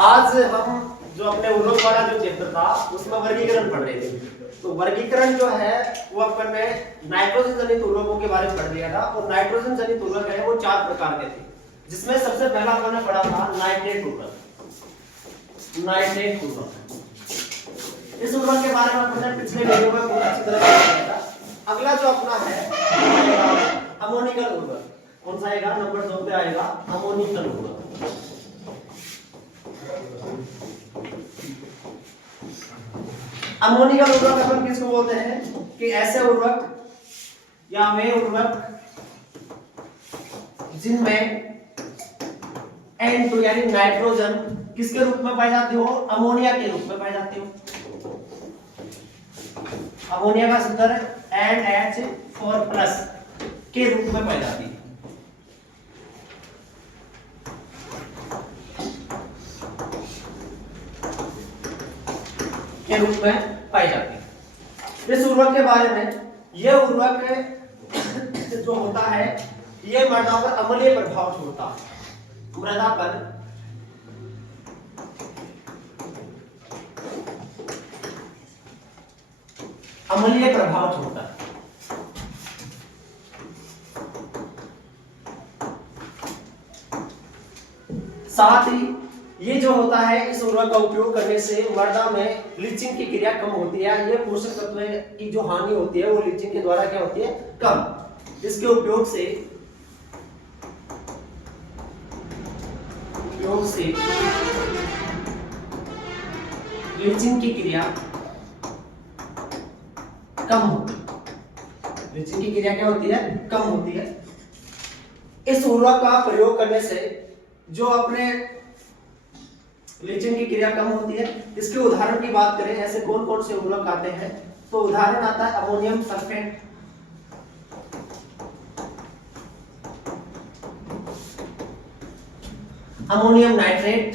आज हम जो अपने उर्वरक वाला जो चैप्टर था उसमें वर्गीकरण पढ़ रहे थे। तो वर्गीकरण जो है वो अपन ने नाइट्रोजन जनित उर्वरकों के बारे में पढ़ लिया था। और नाइट्रोजन जनित उर्वरक है वो 4 प्रकार के थे, जिसमें सबसे पहला अपन ने पढ़ा था नाइट्रेट उर्वरक। नाइट्रेट उर्वरक, इस उर्वरक के बारे में अपन ने पिछले वीडियो में बहुत अच्छी तरह पढ़ा था। अगला जो अपना है अमोनिकल उर्वरक। कौन सा आएगा? नंबर 2 पे आएगा अमोनिकल उर्वरक। अमोनिकल उर्वरक अपन किसको बोलते हैं कि ऐसे उर्वरक या वे उर्वरक जिनमें N2 यानी नाइट्रोजन किसके रूप में पाई जाती हो? अमोनिया के रूप में पाई जाती हो। अमोनिया का सूत्र NH4+ के रूप में पाई जाती है। के रूप में पाई जाती है। इस उर्वरक के बारे में, यह उर्वरक जो होता है यह मृदा पर अम्लीय प्रभाव छोड़ता है। मृदा पर अम्लीय प्रभाव छोड़ता है। साथ ही ये जो होता है, इस उर्वरक का उपयोग करने से मृदा में लीचिंग की क्रिया कम होती है। ये पोषक तत्व की जो हानि होती है वो लीचिंग के द्वारा क्या होती है? कम। इसके उपयोग से लीचिंग की क्रिया कम होती है। लीचिंग की क्रिया क्या होती है? कम होती है। इस उर्वरक का प्रयोग करने से जो अपने लीचिंग की क्रिया कम होती है। इसके उदाहरण की बात करें, ऐसे कौन कौन से उर्वरक आते हैं, तो उदाहरण आता है ammonium sulphate, ammonium nitrate,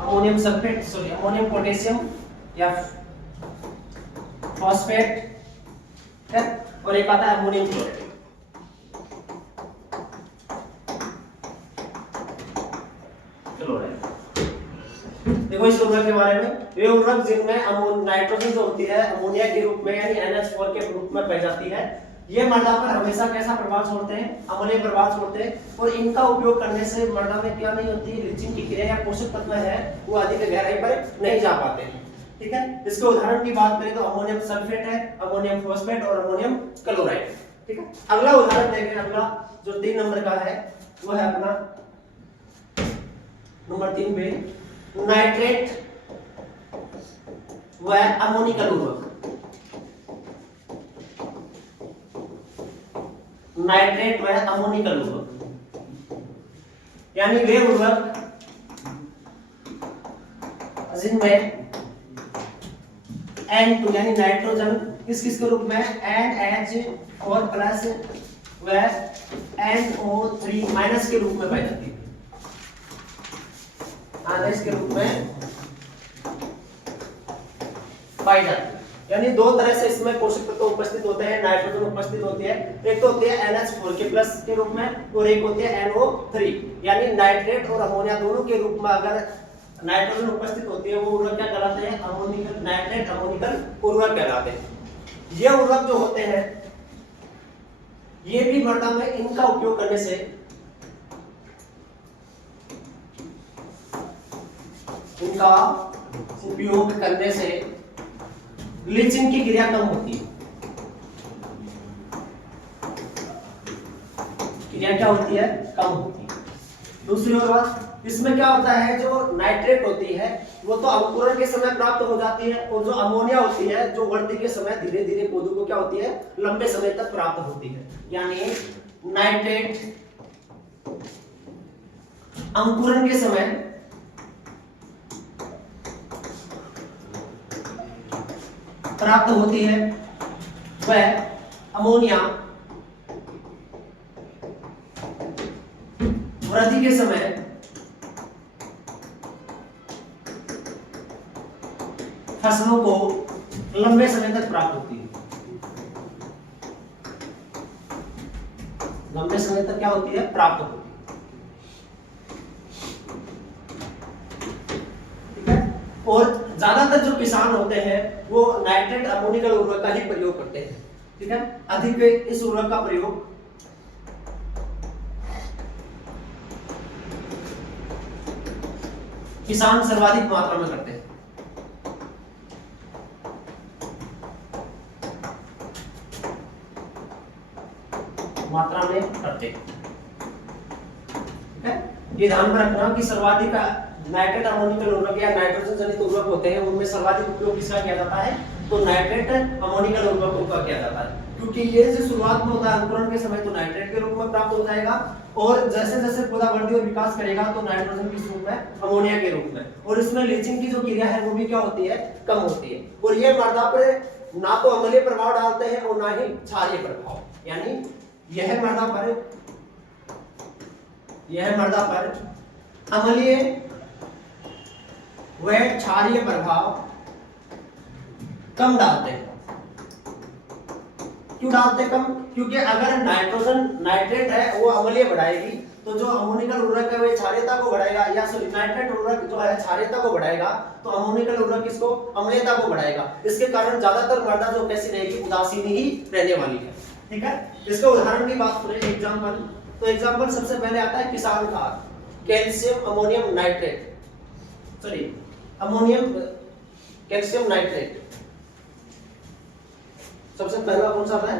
ammonium sulphate, sorry ammonium potassium या फॉस्फेट, और एक आता है अमोनियम क्लोराइड। देखो इस उर्वरक के बारे में, ये उर्वरक जिनमें नाइट्रोजन जो होती है अमोनिया के रूप में यानी NH4 के रूप में पाई जाती है, ये मृदा पर हमेशा कैसा प्रभाव छोड़ते हैं? अम्लीय प्रभाव छोड़ते हैं। और इनका उपयोग करने से मृदा में क्या नहीं होती है? लीचिंग की क्रिया या पोषक तत्व है वो अधिक गहराई पर नहीं जा पाते हैं। ठीक है, इसके उदाहरण की बात करें तो अमोनियम सल्फेट है, अमोनियम फॉस्फेट और अमोनियम क्लोराइड। ठीक है, अगला उदाहरण देखें। अगला जो 3 नंबर का है वो है अपना नंबर 3 पे नाइट्रेट व अमोनिकल उर्वरक। नाइट्रेट व अमोनिकल उर्वरक यानी वे उर्वरक जिनमें N2 यानी नाइट्रोजन किस के रूप में NH4+ व NO3- के रूप में पाई जाती है। के रूप में पाई जाती है। यानी 2 तरह से इसमें पोषक तत्व उपस्थित होते हैं, नाइट्रोजन उपस्थित होती है। एक तो होती है NH4+ के रूप में और एक होती है NO3 यानी नाइट्रेट और अमोनिया दोनों के रूप में अगर नाइट्रोजन उपस्थित होती है वो उर्वरक क्या कहलाते हैं? अमोनिकल नाइट्रेट अमोनिकल उर्वरक कहलाते हैं। ये उर्वरक जो होते हैं ये भी मृदा में इनका उपयोग करने से लीचिंग की क्रिया कम होती है। क्रिया क्या होती है? कम होती है। दूसरी ओर बात, इसमें क्या होता है, जो नाइट्रेट होती है वो तो अंकुरण के समय प्राप्त हो जाती है, और जो अमोनिया होती है जो वृद्धि के समय धीरे धीरे पौधों को क्या होती है? लंबे समय तक प्राप्त होती है। यानी नाइट्रेट अंकुरण के समय प्राप्त होती है, वह अमोनिया वृद्धि के समय फसलों को लंबे समय तक प्राप्त होती है। लंबे समय समय तक क्या होती है, प्राप्त होती है। ठीक है। और ज्यादातर जो किसान होते हैं वो नाइट्रेट अमोनिकल उर्वरक का ही प्रयोग करते हैं। ठीक है, अधिक इस उर्वरक का प्रयोग किसान सर्वाधिक मात्रा में करते हैं। मात्रा में करते हैं। ये ध्यान में रखना कि सर्वाधिक नाइट्रेट अमोनिकल उर्वरक या नाइट्रोजन जनित उर्वरक होते हैं, उनमें सर्वाधिक उपयोग किसका किया जाता है, तो नाइट्रेट अमोनिकल उर्वरकों का किया जाता है। क्योंकि ये जो शुरुआत में होता है अंकुरण के समय तो नाइट्रेट के रूप में प्राप्त हो जाएगा, और जैसे जैसे पौधा वृद्धि और विकास करेगा तो नाइट्रोजन किस रूप में, अमोनिया के रूप में। और इसमें लीचिंग की जो क्रिया है वो भी क्या होती है, कम होती है। और ये मृदा पर ना तो अम्लीय प्रभाव डालते हैं और ना ही क्षारीय प्रभाव, यानी यह मृदा पर अम्लीय व क्षारीय प्रभाव कम डालते हैं। क्यों डालते कम, क्योंकि अगर नाइट्रेट है वो अम्लीय बढ़ाएगी, तो जो अमोनिकल उर्वरक है वो क्षारीयता को बढ़ाएगा, या सॉरी नाइट्रेट उर्वरक जो है क्षारीयता को बढ़ाएगा, तो अमोनिकल उर्वरक इसको अम्लीयता को बढ़ाएगा। इसके कारण ज्यादातर मृदा जो कैसी रहेगी, उदासीन ही रहने वाली है। ठीक है, इसके उदाहरण की बात करें, एग्जांपल, तो एग्जांपल सबसे पहले आता है किसान खाद, calcium ammonium nitrate, sorry ammonium calcium nitrate. सबसे पहला कौन सा आता है,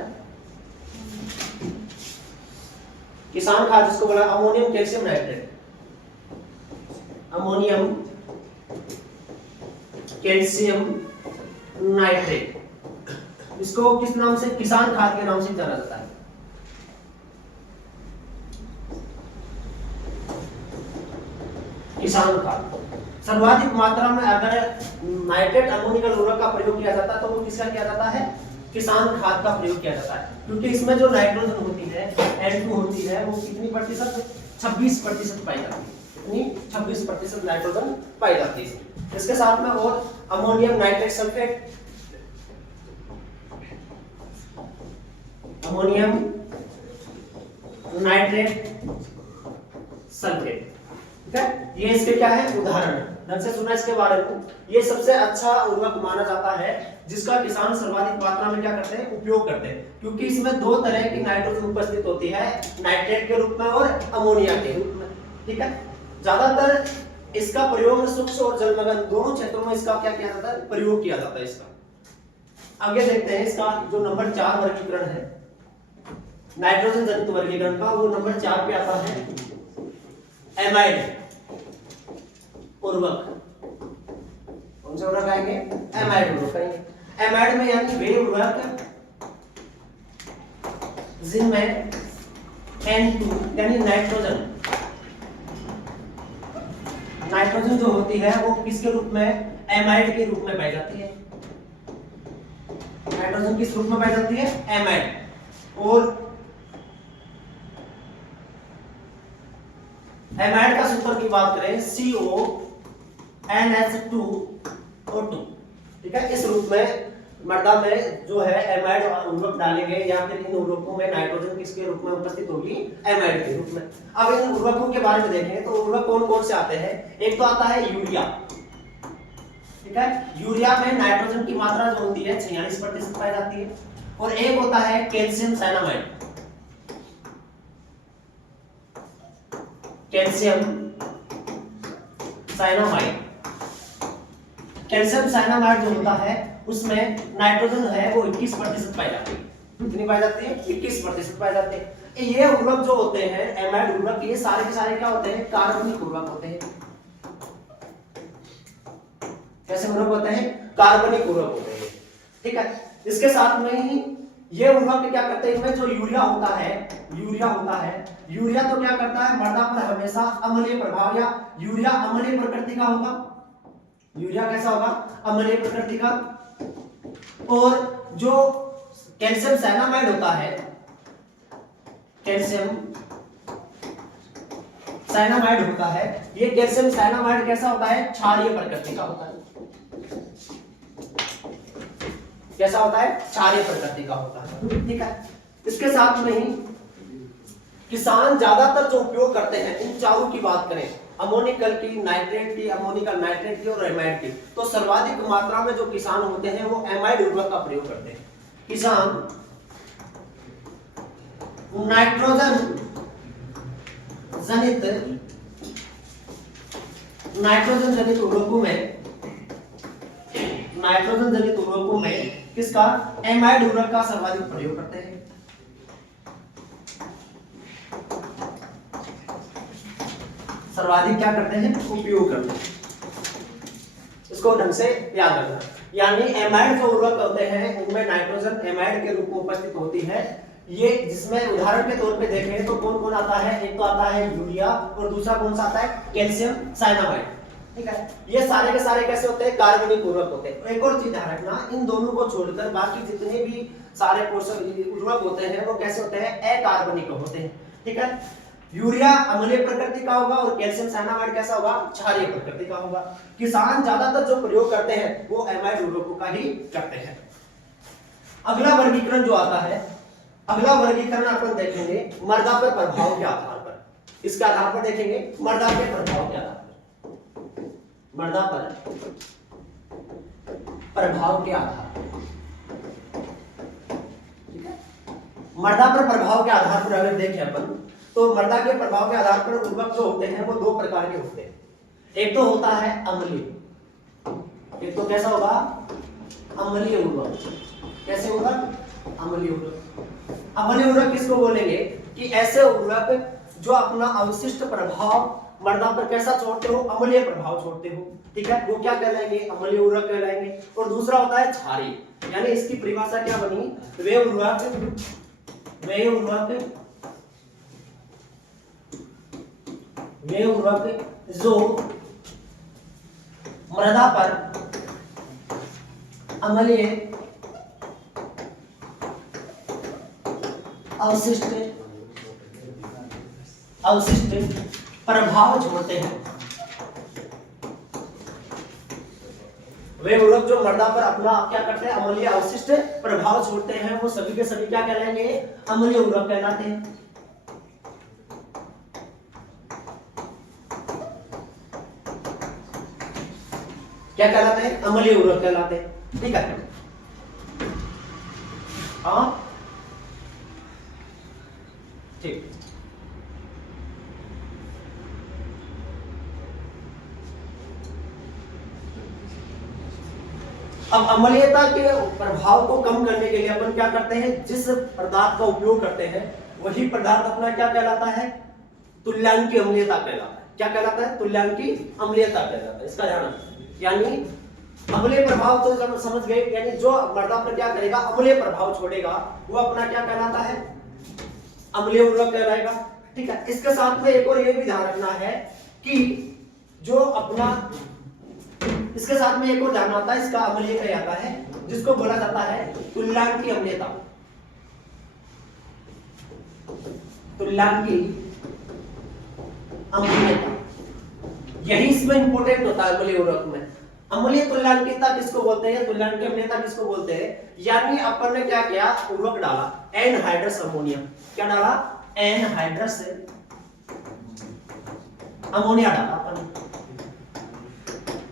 किसान खाद, जिसको बोला ammonium calcium nitrate, ammonium calcium nitrate. इसको किस नाम से, किसान खाद के नाम से जाना जाता है। किसान खाद सर्वाधिक मात्रा में अगर नाइट्रेट अमोनिकल उर्वरक का प्रयोग किया जाता है तो वो किसका किया जाता है, किसान खाद का प्रयोग किया जाता है। क्योंकि इसमें जो नाइट्रोजन होती है N2 होती है वो कितनी प्रतिशत, 26% पाई जाती है। कितनी, 26% नाइट्रोजन पाई जाती है। इसके साथ में और ammonium nitrate sulphate, ammonium nitrate sulphate. ठीक है, ये इसके क्या है, उदाहरण है। ढंग से सुना इसके बारे में। ये सबसे अच्छा उर्वरक माना जाता है जिसका किसान सर्वाधिक मात्रा में क्या करते हैं, उपयोग करते हैं। क्योंकि इसमें दो तरह की नाइट्रोजन उपस्थित होती है, नाइट्रेट के रूप में और अमोनिया के रूप में। ठीक है, ज्यादातर इसका प्रयोग सूक्ष्म और जलमग्न दोनों क्षेत्रों में इसका क्या किया जाता है, प्रयोग किया जाता है इसका। आगे देखते हैं इसका जो नंबर 4 वर्गीकरण है नाइट्रोजन जनित वर्गीकरण का, वो नंबर 4 पे आता है एमाइड उर्वरक। कौन से उर्वरक आएंगे, एमाइड उर्वरक आएंगे। एमाइड में यानी वे उर्वरक जिनमें N2 यानी नाइट्रोजन जो होती है वो किसके रूप में, एमाइड के रूप में पाई जाती है। नाइट्रोजन किस रूप में पाई जाती है, एमाइड। और एमाइड का सूत्र की बात करें CONH2O2। ठीक है, इस रूप में मृदा में जो है एमाइड उर्वरक डालेंगे, या फिर इन उर्वरकों में नाइट्रोजन किसके रूप में उपस्थित होगी, एमाइड के रूप में। अब इन उर्वरकों के बारे में देखें तो उर्वरक कौन कौन से आते हैं। एक तो आता है यूरिया। ठीक है, यूरिया में नाइट्रोजन की मात्रा जो होती है 46% पाई जाती है। और एक होता है calcium cyanamide. Calcium cyanamide, calcium cyanamide जो होता है उसमें नाइट्रोजन है वो 21% पाई जाती है। कितनी पाई जाती है, 21% पाई जाती है। ये उर्वरक जो होते हैं एमाइड उर्वरक, ये सारे के सारे क्या होते हैं, कार्बनिक उर्वरक होते हैं। कैसे उर्वरक होते हैं, कार्बनिक उर्वरक होते हैं। ठीक है, इसके साथ में ही ये उर्वरक क्या करते हैं, इनमें जो यूरिया होता है यूरिया तो क्या करता है, मृदा पर हमेशा अम्लीय प्रभाव, या यूरिया अम्लीय प्रकृति का होगा। यूरिया कैसा होगा, अम्लीय प्रकृति का। और जो कैल्शियम साइनामाइड होता है, कैल्शियम साइनामाइड होता है, ये कैल्शियम साइनामाइड कैसा होता है, क्षारीय प्रकृति का होता है। कैसा होता है, क्षारीय प्रकृति का होता है। ठीक है, इसके साथ में ही किसान ज्यादातर जो उपयोग करते हैं, इन चारों की बात करें, अमोनिकल की, नाइट्रेट की, अमोनिकल नाइट्रेट की और एमाइड की, तो सर्वाधिक मात्रा में जो किसान होते हैं वो एमाइड उर्वरक का प्रयोग करते हैं। किसान नाइट्रोजन जनित उर्वरकों में किसका, एमाइड उर्वरक का सर्वाधिक प्रयोग करते हैं। सर्वाधिक क्या करते हैं, उपयोग करते हैं। इसको ढंग से याद रखना। यानी एमाइड जो उर्वरक होते हैं उनमें नाइट्रोजन एमाइड के रूप में उपस्थित होती है। ये जिसमें उदाहरण के तौर पे देखें तो कौन कौन आता है, एक तो आता है यूरिया और दूसरा कौन सा आता है, कैल्शियम साइनामाइड। ठीक है, ये सारे के सारे कैसे होते हैं, कार्बनिक उर्वरक होते हैं। एक और चीज ध्यान रखना, इन दोनों को छोड़कर बाकी जितने भी सारे पोषक उर्वरक होते हैं वो कैसे होते हैं, अकार्बनिक होते हैं। ठीक है, यूरिया अम्लीय प्रकृति का होगा और कैल्शियम साइनामाइड कैसा होगा, क्षारीय प्रकृति का होगा। किसान ज्यादातर जो प्रयोग करते हैं वो एमाइड उर्वरकों का ही करते हैं। अगला वर्गीकरण जो आता है, अगला वर्गीकरण अपन देखेंगे मृदा पर प्रभाव के आधार पर। इसके आधार पर देखेंगे मृदा के प्रभाव के आधार पर, मृदा पर प्रभाव के आधार पर। ठीक है, मृदा पर प्रभाव के आधार पर अगर देखें अपन तो मृदा के प्रभाव के आधार पर उर्वरक जो होते हैं वो दो प्रकार के होते हैं। एक तो होता है अम्लीय, एक तो कैसा होगा, अम्लीय उर्वरक। कैसे होगा, अम्लीय उर्वरक। अम्लीय उर्वरक किसको बोलेंगे कि ऐसे उर्वरक जो अपना अवशिष्ट प्रभाव मृदा पर कैसा छोड़ते हो, अम्लीय प्रभाव छोड़ते हो। ठीक है, वो क्या कहलाएंगे, अम्लीय उर्वरक कहलाएंगे। और दूसरा होता है क्षारीय, यानी इसकी परिभाषा क्या बनी, वे उर्वरक जो मृदा पर अम्लीय अवशिष्ट प्रभाव छोड़ते हैं। वे उर्वरक जो मृदा पर अपना क्या करते हैं, अम्लीय अवशिष्ट प्रभाव छोड़ते हैं, वो सभी के सभी क्या कहलाएंगे, अम्लीय उर्वरक कहलाते हैं। क्या कहलाते हैं, अम्लीय उर्वरक कहलाते हैं। ठीक है, हाँ ठीक। अब अम्लीयता के प्रभाव को कम करने के लिए अपन क्या करते हैं, जिस पदार्थ का उपयोग करते हैं वही पदार्थ अपना क्या कहलाता है, तुल्यांकी अम्लीयता कहलाता है। क्या कहलाता है, तुल्यांकी अम्लीयता कहलाता है। इसका ध्यान रखना। यानी अम्लीय प्रभाव तो समझ गए, यानी जो मृदा पर क्या करेगा, अम्लीय प्रभाव छोड़ेगा, वो अपना क्या कहलाता है, अम्लीय उर्वरक कहलाएगा। ठीक है, इसके साथ में एक और ये भी ध्यान रखना है कि जो अपना, इसके साथ में एक और ध्यान आता है, इसका अम्लीय कहा जाता है जिसको बोला जाता है तुल्यांकी अम्लीयता। तुल्यांकी अम्लीयता, यही इसमें इंपॉर्टेंट होता है अम्लीय उर्वरक में। अम्लीय तुल्यांकीता किसको बोलते हैं, तुल्यांकी अम्लीयता किसको बोलते हैं, यानी अपन ने क्या किया, उर्वरक डाला एनहाइड्रस अमोनिया। क्या डाला, एनहाइड्रस अमोनिया डाला अपन।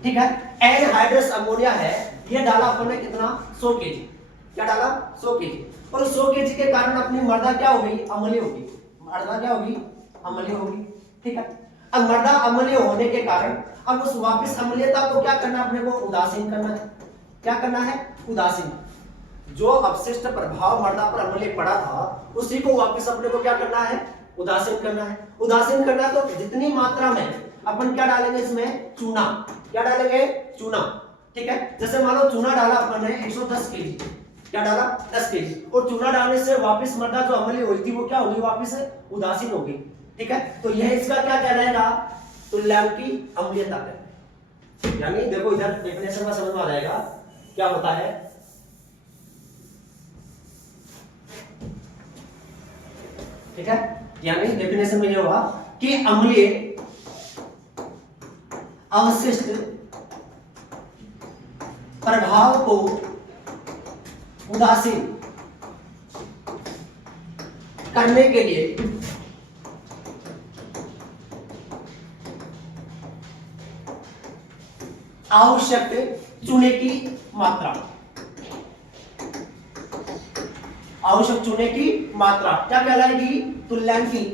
ठीक है, एनहाइड्रस अमोनिया है, ये डाला अपन ने कितना, 100 केजी। क्या डाला, 100 केजी। और 100 केजी के कारण अपनी मृदा क्या होगी, अम्लीय होगी। मृदा क्या होगी, अम्लीय होगी। ठीक है, अब मृदा अम्लीय होने के कारण अब उस वापस अम्लीयता को क्या करना, अपने को उदासीन करना है। क्या करना है, उदासीन। जो अवशिष्ट प्रभाव मृदा पर अम्लीय पड़ा था उसी को वापस अपने को क्या करना है, उदासीन करना है। उदासीन करना है तो जितनी मात्रा में अपन क्या डालेंगे, इसमें चूना। क्या डालेंगे, चूना। ठीक है, जैसे मान लो चूना डाला अपन ने 110 केजी। क्या डाला, 10 केजी। और चूना डालने से वापस मृदा जो अम्लीय हुई थी वो क्या होगी, वापस उदासीन होगी। ठीक है, तो यह इसका क्या कहलाएगा, तुल्यांकी अम्लीयता है। यानी देखो इधर डेफिनेशन में समझ में आ जाएगा क्या होता है। ठीक है, यानी डेफिनेशन में ये होगा कि अम्लीय अवशिष्ट प्रभाव को उदासीन करने के लिए आवश्यक चूने की मात्रा, आवश्यक चूने की मात्रा क्या कहलाएगी? तुल्यांकी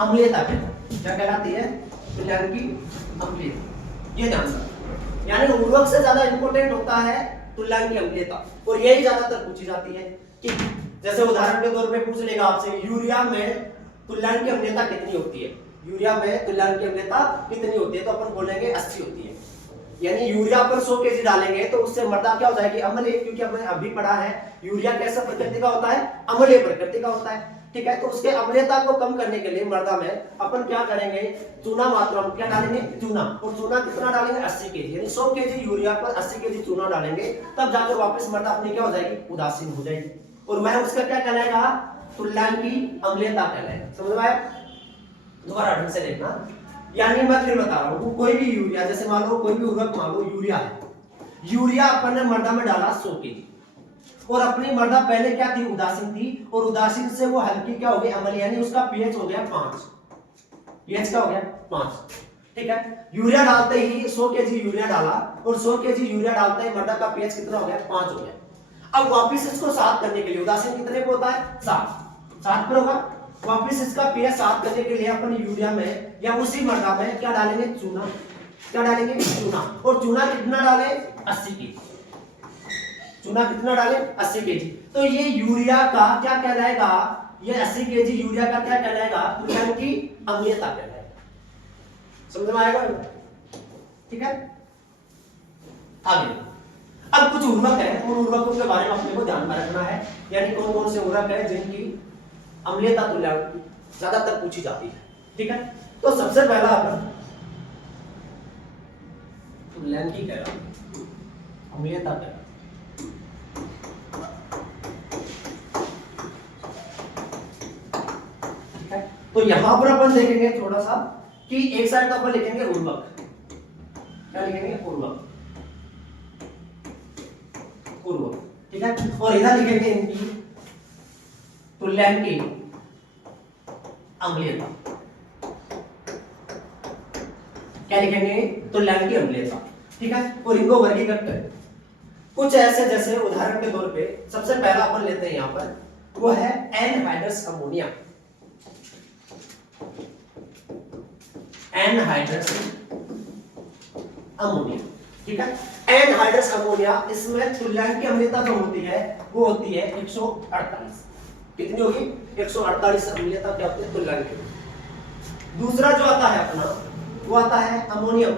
अम्लीयता। क्या कहलाती है? तुल्यांकी अम्लीयता। ये ध्यान रखना, यानी उर्वरक से ज्यादा इंपॉर्टेंट होता है तुल्यांकी अम्लीयता, और यही ज्यादातर पूछी जाती है कि जैसे उदाहरण के तौर पे पूछ लेगा आपसे यूरिया में तुल्यांकी अम्लीयता कितनी होती है, यूरिया में तुल्यांकी अम्लीयता कितनी होती है, तो अपन बोलेंगे 80 होती है। यानी यूरिया पर 100 केजी डालेंगे तो उससे मृदा क्या हो जाएगी? अम्लीय, क्योंकि हमने अभी पढ़ा है यूरिया कैसा प्रकृति का होता है? अम्लीय प्रकृति का होता है। ठीक है, तो उसके अम्लीयता को कम करने के लिए मृदा में अपन क्या करेंगे? चूना मात्रा क्या डालेंगे? चूना। और चूना कितना डालेंगे? 80 केजी। यानी 100 केजी यूरिया पर 80 केजी चूना डालेंगे, तब जाकर वापस मृदा अपनी क्या हो जाएगी? उदासीन हो जाएगी, और वह उसका क्या कहलाएगा? तुल्यांकी अम्लीयता कहलाएगा। समझ में आया? दोबारा ढंग से देखना, यानी मैं फिर बता रहा हूँ, कोई भी यूरिया, जैसे मान लो कोई भी उर्वरक, मान लो यूरिया है, यूरिया अपन ने मृदा में डाला 100 केजी, और अपनी मृदा पहले क्या थी? उदासीन थी, और उदासीन से वो हल्की क्या हो गई? अम्लीय, यानी उसका पीएच हो गया 5। पीएच क्या हो गया? 5। ठीक है, यूरिया डालते ही 100 केजी यूरिया डाला, और 100 केजी यूरिया डालते ही मृदा का पीएच कितना हो गया? 5 हो गया। अब वापिस इसको 7 करने के लिए, उदासीन कितने पे होता है? 7 पर होगा। वापिस इसका पीएच 7 करने के लिए अपन यूरिया में या उसी मृदा में क्या डालेंगे? चूना। क्या डालेंगे? चूना। और चूना कितना डाले? 80 केजी। चूना कितना डाले? 80 केजी। तो ये यूरिया का क्या कहलाएगा? ये 80 केजी यूरिया का क्या कहलाएगा? तुल्यांकी अम्लीयता कहलाएगा। समझ में आएगा? ठीक है, आगे अब कुछ उर्वरक है, उन उर्वरकों के बारे में अपने को ध्यान में रखना है, यानी कौन कौन से उर्वरक है जिनकी अम्लीयता तुल्यांकी ज्यादातर पूछी जाती है। ठीक है, तो सबसे पहला अपन तुल्यांकी कह रहा हूं, अम्लीयता कह रहा हूं। ठीक है, तो यहां पर अपन देखेंगे थोड़ा सा कि एक साइड तो अपन लिखेंगे उर्वरक। क्या लिखेंगे? उर्वरक। उर्वरक, ठीक है, और इधर लिखेंगे इनकी तुल्यांकी अम्लीयता। क्या लिखेंगे? तुल्यांकी अम्लीयता। ठीक है, और इनको वर्गीकृत करें कुछ ऐसे, जैसे उदाहरण के तौर पे सबसे पहला अपन लेते हैं यहां पर, वो है एनहाइड्रस अमोनिया। एनहाइड्रस अमोनिया, ठीक है, एनहाइड्रस अमोनिया, इसमें तुल्यांकी अम्लीयता जो होती है वो होती है 148। कितनी होगी? 148 अम्लीयता क्या होती है? तुल्यांकी। दूसरा जो आता है अपना, वो आता है अमोनियम।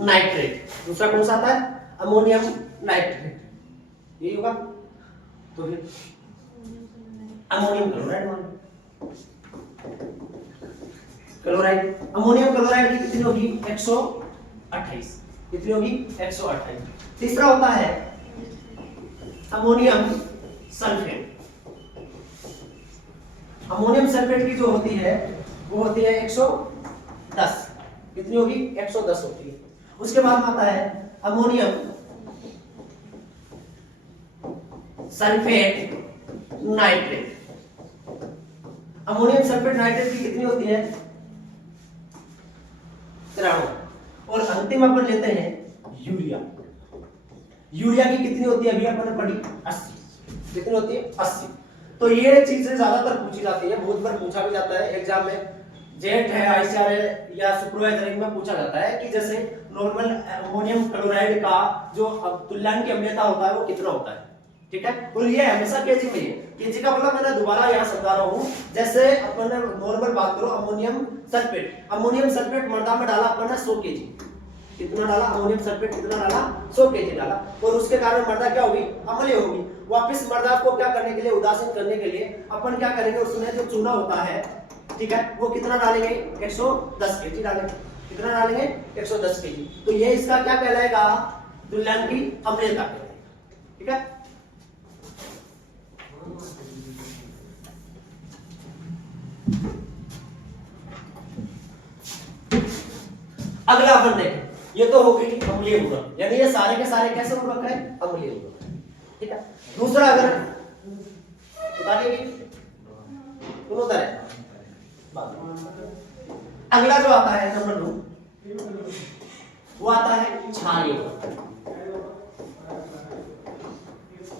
नाइट्रेट। दूसरा कौन सा आता है? Ammonium nitrate. यही होगा, तो फिर अमोनियम क्लोराइड मान लो। क्लोराइड, अमोनियम क्लोराइड की कितनी होगी? 128। कितनी होगी? 128। तीसरा होता है अमोनियम सल्फेट। अमोनियम सल्फेट की जो होती है वो होती है 110। कितनी होगी? 110 होती है। उसके बाद आता है ammonium sulphate nitrate. Ammonium sulphate nitrate की कितनी होती है? 93। और अंतिम अपन लेते हैं यूरिया। यूरिया की कितनी होती है? अभी अपन ने पढ़ी 80। कितनी होती है? 80। तो ये चीजें ज्यादातर पूछी जाती है, बहुत बार पूछा भी जाता है एग्जाम में। जेट है, आईसीआर है या सुपरवाइजर में पूछा जाता है कि जैसे नॉर्मल अमोनियम क्लोराइड का जो तुल्यांकी अम्लीयता होता है वो कितना होता है। ठीक है, और ये हमेशा केजी में है। केजी का मतलब मैंने दोबारा यहाँ समझा रहा हूँ, जैसे अपन ने नॉर्मल बात करो अमोनियम सल्फेट। अमोनियम सल्फेट मृदा में डाला अपन ने 100 केजी। कितना डाला? अमोनियम सल्फेट कितना डाला? 100 केजी डाला, और उसके कारण मृदा क्या होगी? अम्लीय होगी। वापस मृदा को क्या करने के लिए? उदासीन करने के लिए अपन क्या करेंगे? उसमें जो चूना होता है, ठीक है, वो कितना डालेंगे? 110 केजी डालेंगे। कितना डालेंगे? 110 केजी। तो ये इसका क्या कहलाएगा? तुल्यांकी अम्लीयता कहलाएगा। ठीक है, अगला अपन देखें, ये तो हो गई अम्लीय उर्वरक, यानी ये सारे के सारे कैसे उर्वरक है? अम्लीय उर्वरक। ठीक है, दूसरा अगर बताइए दोनों तरह। अगला जो आता है नंबर 2 वो आता है क्षारीय उर्वरक।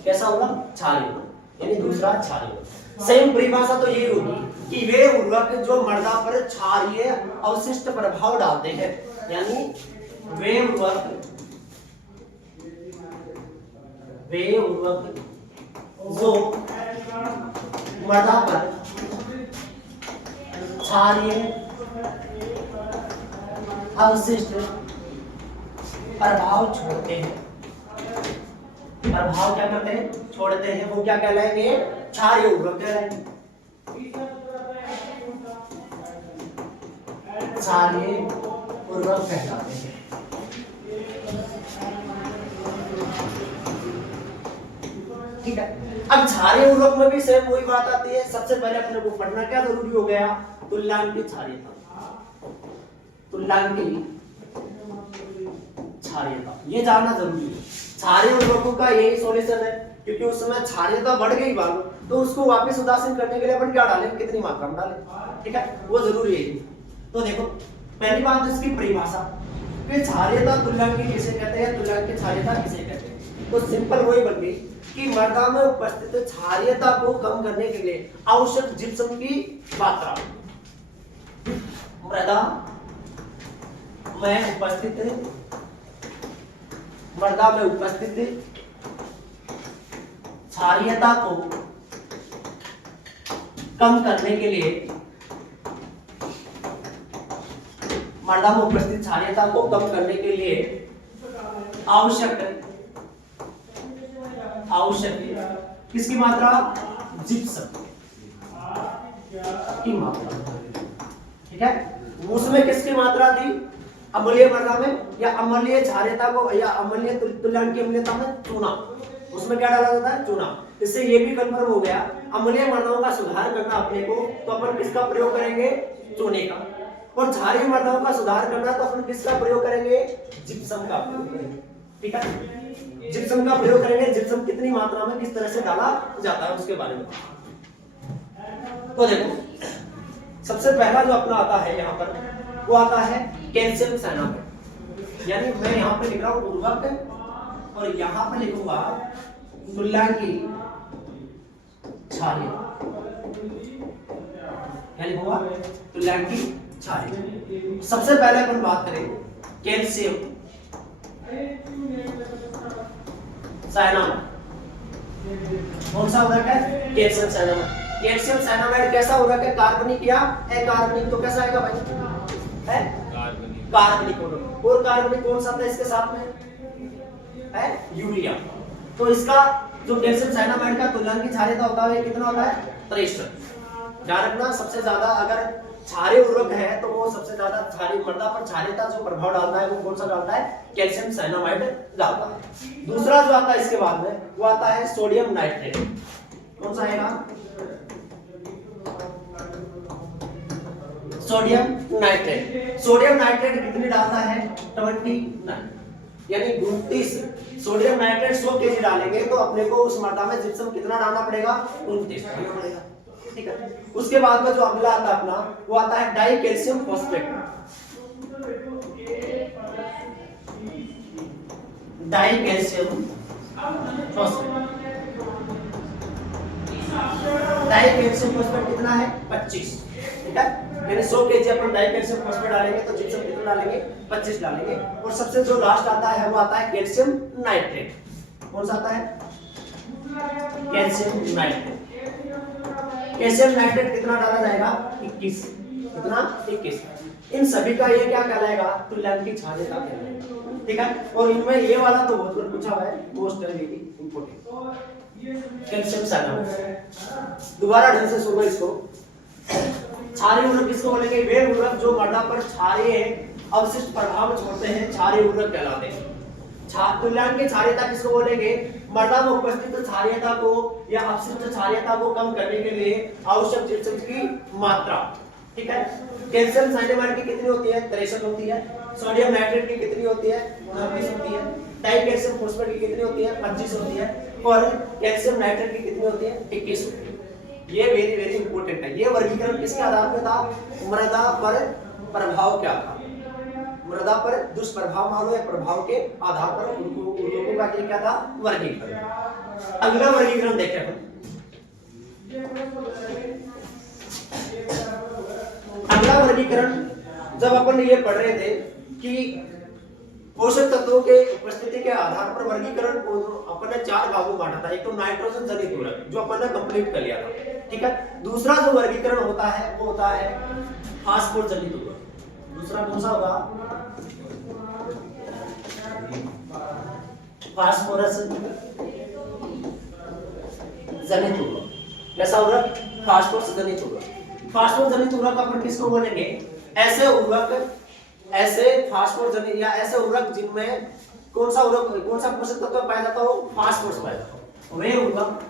कैसा होगा? क्षारीय उर्वरक, यानी दूसरा क्षारीय उर्वरक। सेम परिभाषा तो यही होगी कि वे उर्वरक जो मृदा पर क्षारीय अवशिष्ट प्रभाव डालते हैं, यानी वे उर्वरक जो मृदा पर क्षारीय अवशिष्ट प्रभाव छोड़ते हैं, प्रभाव क्या करते हैं? छोड़ते हैं, वो क्या कहलाएंगे? क्षारीय उर्वरक कहलाएंगे। क्षारीय उर्वरक कहलाते हैं। ठीक है। अब क्षारीय उर्वरक में भी सेम वही बात आती है। सबसे पहले अपने को पढ़ना क्या जरूरी हो गया? तुल्यांकीय क्षारीयता, तुल्यांकीय क्षारीयता, ये जानना जरूरी है। क्षारीय उर्वरकों का यही सॉल्यूशन है, क्योंकि उस समय क्षारीयता बढ़ गई बालू, तो उसको वापस उदासीन करने के लिए अपन क्या डालें? कितनी मात्रा में डालें? ठीक है, वो जरूरी है। तो देखो पहली बात इसकी परिभाषा कि क्षारीयता तुल्यांकीय किसे कहते हैं, तुल्यांकीय क्षारीयता किसे कहते हैं। तो सिंपल वही बन गई कि मृदा में उपस्थित क्षारीयता को कम करने के लिए आवश्यक जिप्सम की मात्रा, मृदा में उपस्थित क्षारीयता को कम करने के लिए, मृदा में उपस्थित क्षारीयता को कम करने के लिए आवश्यक किसकी मात्रा? जिप्सम की मात्रा। ठीक है, उसमें किसकी मात्रा थी? अम्लीय मृदा में या अम्लीय क्षारीयता को या अम्लीय तुल्यांकीय अम्लीयता में चूना, उसमें क्या डाला जाता है? चूना। इससे ये भी कंफर्म हो गया अम्लीय मृदाओं का सुधार करना अपने को, तो अपन किसका प्रयोग करेंगे? चूने का। और क्षारीय मृदाओं का सुधार करना तो अपन किसका प्रयोग करेंगे? जिप्सम का प्रयोग करेंगे। ठीक है, जिप्सम का प्रयोग करेंगे। जिप्सम कितनी मात्रा में किस तरह से डाला जाता है उसके बारे में। तो देखो सबसे पहला जो अपना आता है यहाँ पर, वो आता है कैल्शियम साइनामाइड, यानी मैं यहाँ पे लिख रहा हूँ उर्वरक और यहाँ पे लिखूंगा तुल्यांकीय क्षारीयता, क्या लिखूंगा? तुल्यांकीय क्षारीयता। सबसे पहले अपन बात करें कैल्शियम साइनामाइड। कौन सा उर्वरक है? Calcium cyanamide. कैल्शियम साइनामाइड कैसा उर्वरक है? कार्बनिक या अकार्बनिक? तो कैसा आएगा भाई? है कार्बनिक उर्वरक। और कार्बनिक कौन सा था इसके साथ में? है यूरिया। तो इसका जो कैल्शियम साइनामाइड का तुल्यांकीय क्षारीयता होता है कितना होता है? 63। ध्यान रखना, सबसे ज्यादा अगर क्षारीय उर्वरक है तो वो सबसे ज्यादा क्षारीय मृदा पर क्षारीयता जो प्रभाव डालता है वो कौन सा डालता है? कैल्शियम साइनामाइड डालता है। दूसरा जो आता है इसके बाद में वो आता है सोडियम नाइट्रेट। कौन सा आएगा? Sodium nitrate. सोडियम नाइट्रेट कितनी डालता है? 29, यानी 29। सोडियम नाइट्रेट 100 kg डालेंगे तो अपने को उस मृदा में जिप्सम कितना डालना पड़ेगा? 29 डालना पड़ेगा। ठीक है, उसके बाद में जो अगला आता है अपना वो आता है die calcium phosphate. Die calcium phosphate, die calcium phosphate कितना है? 25। ठीक है, मैंने 100 kg अपन डाई कैल्शियम फॉस्फेट डालेंगे तो जिप्सम कितना डालेंगे? 25 डालेंगे। और सबसे जो लास्ट आता है वो आता है कैल्शियम नाइट्रेट। कौन सा आता है? Calcium nitrate. कैल्शियम नाइट्रेट कितना डाला जाएगा? 21। कितना? 21। इन सभी का ये क्या कहलाएगा? तुल्यांकीय क्षारीयता कहलाएगा। ठीक है, और इनमें ये वाला तो बहुत बार पूछा हुआ है, मोस्ट इंपोर्टेंट कैल्शियम साइनामाइड। दोबारा ढंग से सुनो इसको। क्षारीय उर्वरक किसको बोलेंगे? वे उर्वरक जो मृदा पर क्षारीय अवशिष्ट प्रभाव छोड़ते हैं, क्षारीय उर्वरक कहलाते हैं। तुल्यांकीय क्षारीयता किसको बोलेंगे? मृदा में उपस्थित क्षारीयता को या अवशिष्ट क्षारीयता को कम करने के लिए आवश्यक जिप्सम की मात्रा। ठीक है, कैल्शियम साइनामाइड की कितनी होती है? 63 होती है। सोडियम नाइट्रेट की कितनी होती है? 29 होती है। डाई कैल्शियम फॉस्फेट की कितनी होती है? 25 होती है। और कैल्शियम नाइट्रेट की कितनी होती है? 21 होती है। ये वेरी वेरी इंपॉर्टेंट है। ये वर्गीकरण किसके आधार पर था? मृदा पर प्रभाव क्या था, मृदा पर दुष्प्रभाव मानो या प्रभाव के आधार पर उर्वरकों का ये क्या था? वर्गीकरण। अगला वर्गीकरण देखें हम। अगला वर्गीकरण जब अपन ये पढ़ रहे थे कि पोषक तत्वों के उपस्थिति के आधार पर वर्गीकरण को अपन ने 4 भागों में बांटा था। एक तो नाइट्रोजन जनित उर्वरक जो अपन ने कंप्लीट कर लिया था, ठीक है। दूसरा जो वर्गीकरण होता है वो होता है फास्फोरस जनित उर्वरक। दूसरा कौन सा होगा? फास्फोरस जनित उर्वरक। कैसा उर्वरक? फास्फोरस जनित उर्वरक। फास्फोरस जनित उर्वरक अपन किसको बोलेंगे? ऐसे उर्वरक, ऐसे फास्फोरस जनित या ऐसे उर्वरक जिनमें कौन सा उर्वरक, कौन सा पोषक तत्व पाया जाता हो? फास्फोरस पाया जाता हो। वे उर्वरक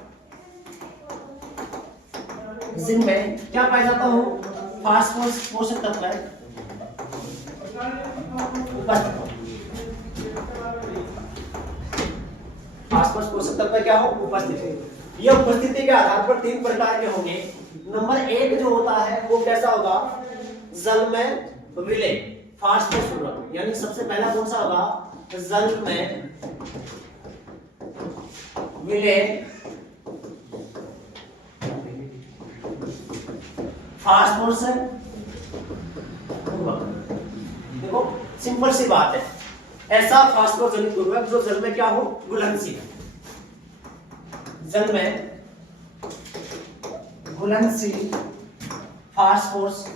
जिनमें क्या पाया जाता हो? फास्फोरस पोषक तत्व है उपस्थित। फास्फोरस पोषक तत्व क्या हो? उपस्थित है। यह उपस्थिति के आधार पर 3 प्रकार के होंगे। नंबर 1 जो होता है वो कैसा होगा? जल में विलय फास्फोरस उर्वरक, यानी सबसे पहला कौन सा होगा? जल में विलय फास्फोरस उर्वरक। देखो सिंपल सी बात है, ऐसा फास्फोरस जनित उर्वरक जो जल में क्या हो? घुलनशील। जल में घुलनशील फास्फोरस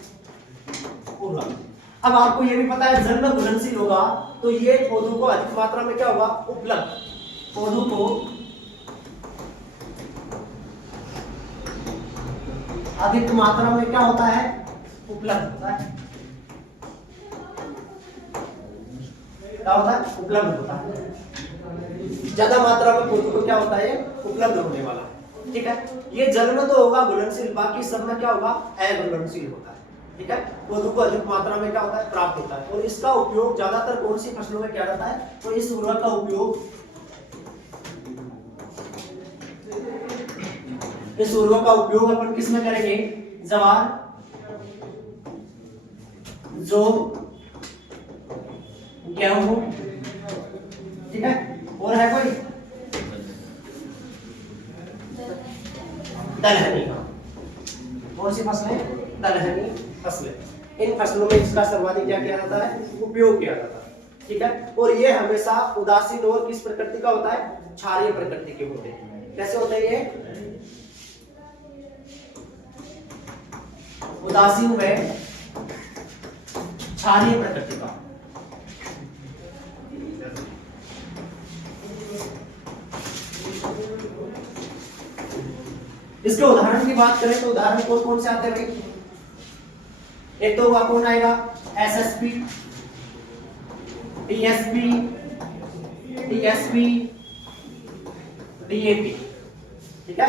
उर्वरक। अब आपको ये भी पता है जल में घुलनशील होगा तो ये पौधों को अधिक मात्रा में क्या होगा? उपलब्ध। पौधों को अधिक मात्रा में क्या होता है? उपलब्ध होता है। क्या होता है? उपलब्ध होता है। ज्यादा मात्रा में पौधों को क्या होता है? उपलब्ध होने वाला है, ठीक है। ये जल में तो होगा घुलनशील, बाकी सब में क्या होगा? अघुलनशील होता है, ठीक है। पौधों को अधिक मात्रा में क्या होता है? प्राप्त होता है। और इसका उपयोग ज्यादातर कौन सी फसलों में किया जाता है? तो इस उर्वरक का उपयोग, इस उर्वरक का उपयोग अपन किस में करेंगे? ज्वार, जौ, गेहूं, ठीक है। और है कोई? दलहनी। कौन सी फसलें? दलहनी फसलें। इन फसलों में इसका सर्वाधिक क्या किया जाता है? उपयोग किया जाता है, ठीक है। और ये हमेशा उदासीन और किस प्रकृति का होता है? क्षारीय प्रकृति के होते हैं। कैसे होते हैं ये? उदासीन व क्षारीय प्रकृति का। इसके उदाहरण की बात करें तो उदाहरण कौन कौन से आते हैं भाई? एक तो कौन आएगा? एसएसपी, टीएसपी, टीएसपी, डीएपी, ठीक है।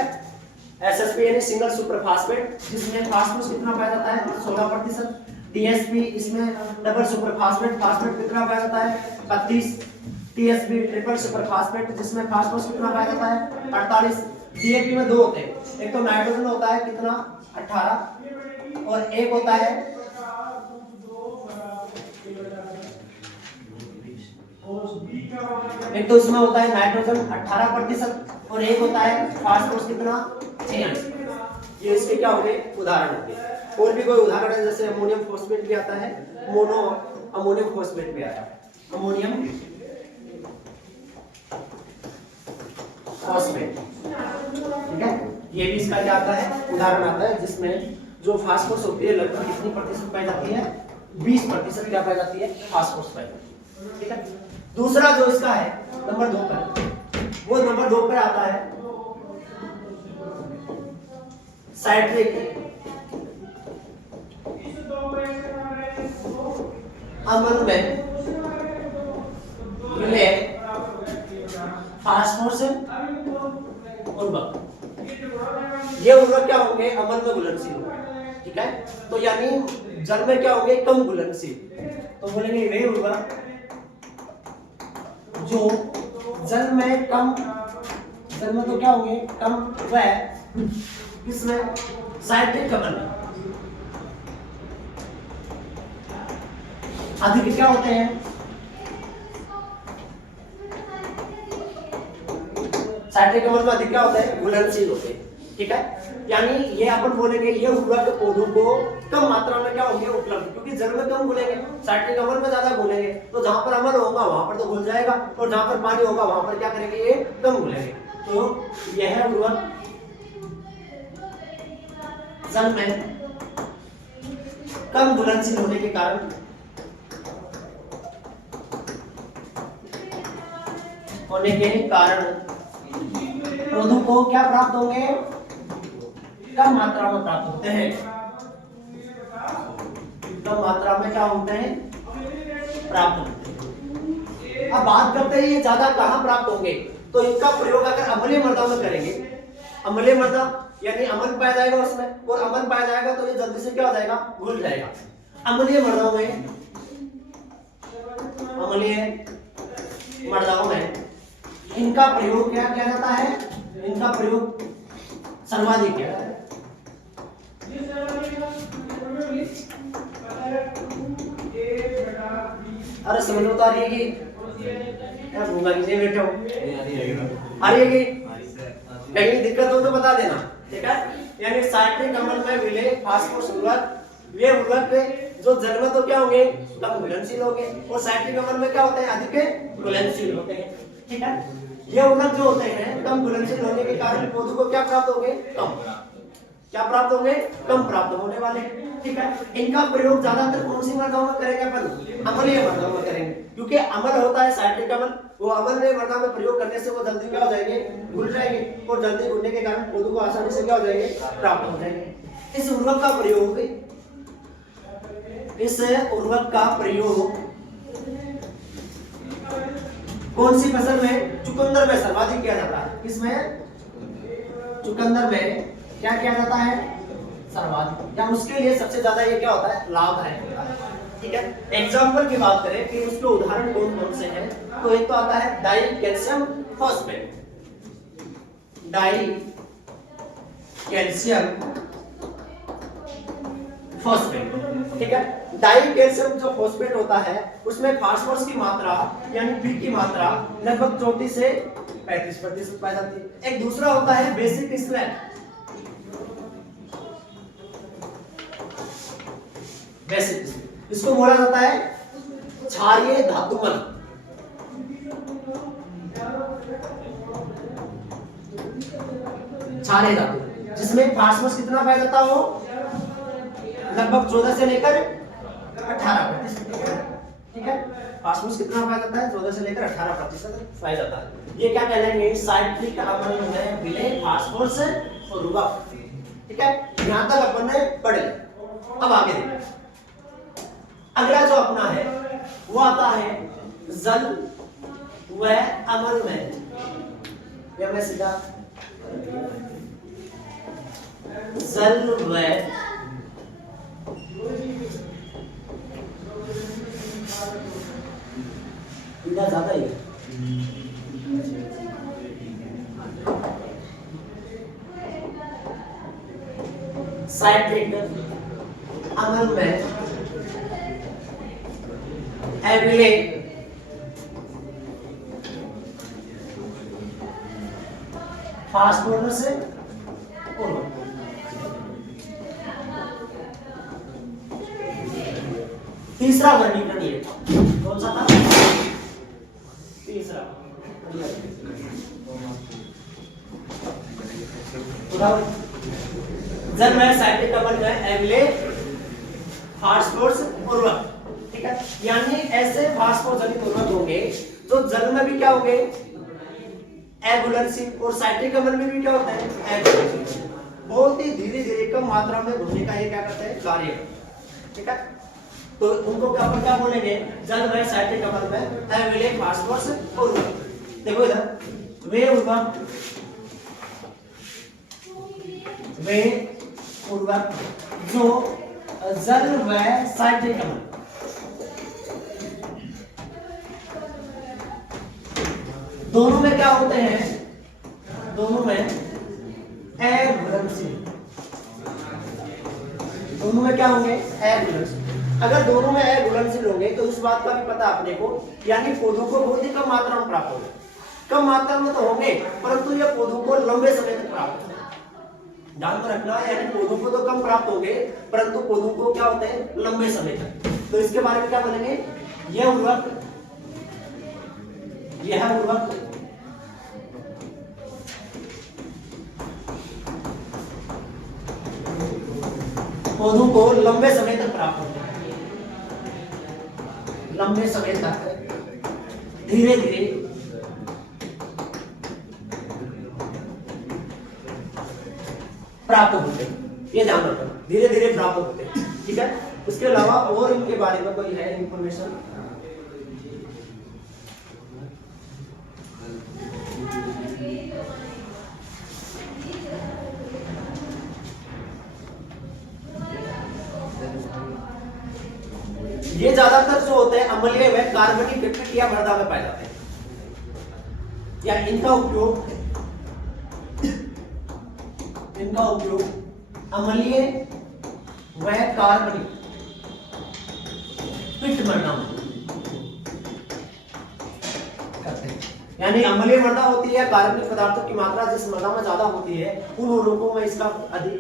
एसएसपी यानी सिंगल सुपर फास्फेट, जिसमें फास्फोरस कितना पाया जाता है? 16%। टीएसपी इसमें डबल सुपर फास्फेट, फास्फेट कितना पाया जाता है? 32। टीएसपी ट्रिपल सुपर फास्फेट, जिसमें फास्फोरस कितना पाया जाता है? 48। डीएपी में 2 होते हैं, एक तो नाइट्रोजन होता है कितना? 18, और एक होता है एक तो इसमें होता है नाइट्रोजन 18% और एक होता है फास्फोरस कितना? 46। ये इसके क्या हो गए? उदाहरण हो गए। और भी कोई उदाहरण है जैसे अमोनियम फॉस्फेट भी आता है, मोनो अमोनियम फॉस्फेट भी आता है, अमोनियम फॉस्फेट, ठीक है। ये भी इसका क्या आता है? उदाहरण आता है, जिसमें जो फास्फोरस होती है लगभग कितनी प्रतिशत पाई जाती है? 20% क्या पाई जाती है? फास्फोरस पाई जाती है, ठीक है। दूसरा जो इसका है नंबर 2 पर, वो नंबर 2 पर आता है साइट्रिक अम्ल में मिले फास्फोरस उर्वरक। ये उर्वरक क्या होंगे? अम्ल में घुलनशील होंगे, ठीक है। तो यानी जल में क्या होंगे? कम घुलनशील। तो बोलेंगे वे उर्वरक जो जल में कम, जल में तो क्या होंगे? कम व किसमें? साइट्रिक अम्ल में। अधिक क्या होते हैं? साइट्रिक अम्ल में अधिक क्या होता है? घुलनशील होते हैं। ठीक है, यानी ये अपन बोलेंगे ये उर्वरक पौधों को कम मात्रा में क्या होंगे? उपलब्ध, क्योंकि जल में कम घुलेंगे, साइट्रिक अम्ल में ज्यादा घुलेंगे, तो जहां पर अम्ल होगा वहां पर तो घुल जाएगा, और जहां पर पानी होगा वहां पर क्या करेंगे? ये कम घुलेंगे। तो यह उर्वरक जल में कम घुलनशील होने के कारण पौधों को क्या प्राप्त होंगे? कम मात्रा में प्राप्त होते हैं। कम मात्रा में क्या होते हैं? प्राप्त होते हैं। अब बात करते हैं ये ज्यादा कहां प्राप्त होंगे? तो इनका प्रयोग अगर अम्लीय मृदा में करेंगे, अम्लीय मृदा यानी अम्ल पाया जाएगा उसमें, और अम्ल पाया जाएगा तो ये जल्दी से क्या हो जाएगा? घुल जाएगा। अम्लीय मृदाओं में, अम्लीय मृदाओं में इनका प्रयोग क्या किया जाता है? इनका प्रयोग सर्वाधिक है। अरे समझ में तो आ रही है कि क्या भूंगा किसी बैठे हो? आ रही है कि कहीं दिक्कत हो तो बता देना। ठीक है, यानी साइट्रिक अम्ल में मिले फास्फोरस उर्वरक, ये उर्वरक जो जल में तो क्या होंगे? कम घुलनशील होंगे, और साइट्रिक अम्ल में क्या होते हैं? अधिक घुलनशील होते हैं। ठीक है, ये उर्वरक जो होते हैं कम घुलनशील होने के कारण पौधों को क्या प्राप्त होंगे? कम। क्या प्राप्त होंगे? कम प्राप्त होने वाले। ठीक है, इनका प्रयोग ज्यादातर कौन सी मृदाओं में करेंगे? अपन अम्लीय मृदाओं में करेंगे, क्योंकि अम्ल होता है साइट्रिक अम्ल, वो अम्लीय मृदा में प्रयोग करने से वो जल्दी क्या हो जाएंगे? घुल जाएंगे, और जल्दी घुलने के कारण पौधों को आसानी से क्या हो जाएंगे? प्राप्त हो जाएंगे। इस उर्वरक का प्रयोग कौन सी फसल में? चुकंदर में सर्वाधिक किया जाता है। किसमें? चुकंदर में क्या किया जाता है? सर्वाधिक, या उसके लिए सबसे ज्यादा ये क्या होता है? लाभदायक होता है। ठीक है, एग्जाम्पल की बात करें कि उसके उदाहरण कौन कौन से हैं, तो एक तो आता है die calcium phosphate. Die calcium phosphate. ठीक है, डाई कैल्शियम जो फॉस्फेट होता है उसमें फास्फोरस की मात्रा यानी पी की मात्रा लगभग 34 से 35% पाई जाती है। एक दूसरा होता है बेसिक स्लैब। बेसिक, इसको बोला जाता है क्षारीय धातुमल। क्षारीय धातु जिसमें फास्फोरस कितना पाया जाता हो? लगभग 14 से लेकर 18%। ठीक है, फास्फोरस कितना पाया जाता है? 14 से लेकर 18% पाया जाता है। ये क्या कहलाएंगे? साइट्रिक अम्ल में मिले फास्फोरस उर्वरक। ठीक है, यहां तक अपन ने पढ़ लिया। अब आगे देखिए, अगला जो अपना है वो आता है जल व अम्ल में। या मैं सीधा जल व ज्यादा ही है। साइट्रिक अम्ल में मिले फास्फोरस उर्वरक। तीसरा वर्गीकरण ये कौन सा था? तीसरा जल में साइट्रिक अम्ल में मिले फास्फोरस उर्वरक। ठीक है, यानी ऐसे फास्फोरस जनित उर्वरक होंगे जो जल में भी क्या होंगे? अघुलनशील, और साइट्रिक अम्ल में भी क्या होता है? अघुलनशील। बहुत ही धीरे धीरे कम मात्रा में घुलने का ये क्या करता है? कार्य। ठीक है, तो उनको क्या बोलेंगे? जल में साइट्रिक अम्ल में मिले फास्फोरस उर्वरक। देखो इधर वे उर्वरक जो जल व साइट्रिक अम्ल दोनों में क्या होते हैं? दोनों में अघुलनशील। दोनों में क्या होंगे अघुलनशील। अगर दोनों में अघुलनशील होंगे तो उस बात का भी पता अपने को, यानी पौधों को बहुत ही कम मात्रा में प्राप्त होंगे। कम मात्रा में तो होंगे परंतु ये पौधों को लंबे समय तक प्राप्त होंगे। ध्यान में रखना, यानी पौधों को तो कम प्राप्त होंगे परंतु पौधों को क्या होते हैं लंबे समय तक। तो इसके बारे में क्या बोलेंगे, यह उर्वरक पौधों को लंबे समय तक प्राप्त होते हैं, लंबे समय तक धीरे धीरे प्राप्त होते हैं। ये ध्यान रखना, धीरे धीरे प्राप्त होते हैं, ठीक है। उसके अलावा और इनके बारे में कोई है इंफॉर्मेशन? ये ज्यादातर जो होते हैं अम्लीय व कार्बनिक प्रक्रिया मृदा में पाए जाते हैं, या इनका उपयोग अम्लीय व कार्बनिक पित्त मृदा में करते हैं। यानी अम्लीय मृदा होती है, कार्बनिक पदार्थों की मात्रा जिस मृदा में ज्यादा होती है उन उर्वरकों में इसका अधिक,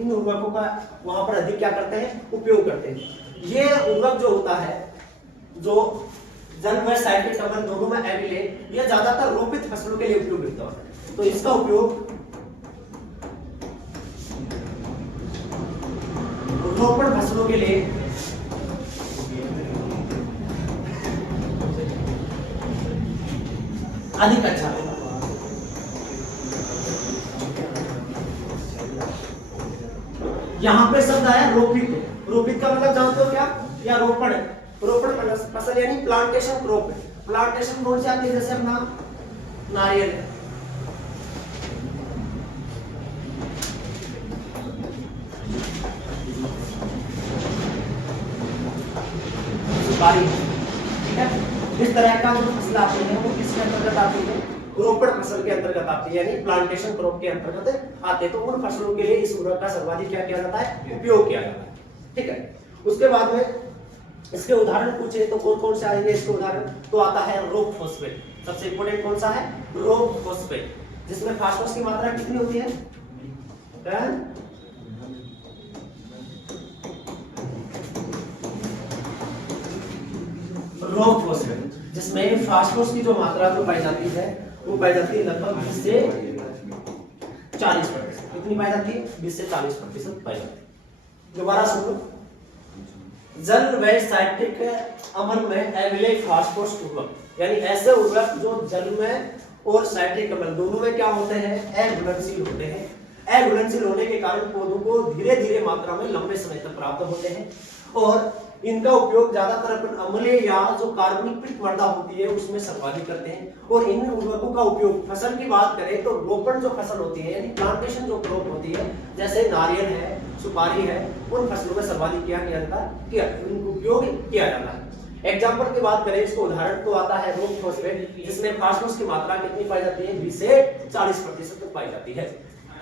इन उर्वरकों का वहां पर अधिक क्या करते हैं उपयोग करते हैं। ये उर्वरक जो होता है, जो जल व साइट्रिक अम्ल दोनों में एविले, ये ज्यादातर रोपित फसलों के लिए उपयोग होता है। तो इसका उपयोग रोपण फसलों के लिए अधिक अच्छा है। यहां पे शब्द आया रोपित। रोपित का मतलब जानते हो क्या, या रोपण है। रोपण फसल यानी प्लांटेशन क्रॉप है। प्लांटेशन कौन सी आती है, जैसे अपना नारियल है, सुपारी, ठीक है। इस तरह का जो फसल आती है वो किसके अंतर्गत आती है, रोपण फसल के अंतर्गत आती है, यानी प्लांटेशन क्रॉप के अंतर्गत आते हैं। तो उन फसलों के लिए इस उर्वरक का सर्वाधिक क्या किया जाता है, उपयोग किया जाता है, ठीक है। उसके बाद में इसके उदाहरण पूछे तो कौन कौन से आएंगे इसके उदाहरण, तो आता है रोप फॉस्फेट। सबसे इंपॉर्टेंट कौन सा है, रोप फॉस्फेट, जिसमें फास्फोरस की मात्रा कितनी होती है, 10। रोप फॉस्फेट जिसमें फास्फोरस की जो मात्रा जो पाई जाती है वो पाई जाती है लगभग 20 से 40%। कितनी पाई जाती है, 20 से 40% पाई जाती है। दोबारा सुनो, जल व साइट्रिक अम्ल में एविले फास्फोरस उर्वरक, यानी ऐसे उर्वरक जो जल में और साइट्रिक अम्ल दोनों में क्या होते हैं, अघुलनशील होते हैं। अघुलनशील होने के कारण पौधों को धीरे धीरे मात्रा में लंबे समय तक प्राप्त होते हैं, और इनका उपयोग ज्यादातर अपन अम्लीय या जो कार्बनिक पित्त मृदा होती है उसमें सर्वाधिक करते हैं। और इन उर्वरकों का उपयोग फसल की बात करें तो रोपण जो फसल होती है, यानी प्लांटेशन जो क्रॉप होती है, जैसे नारियल है, सुपारी है, उन फसलों में सर्वाधिक क्या किया जाता है, उपयोग किया जाता है। एग्जाम्पल की बात करें, इसको उदाहरण तो आता है रोप फॉस्फेट, जिसमें फास्फोरस की मात्रा कितनी पाई जाती है, 20 से 40% तक पाई जाती है।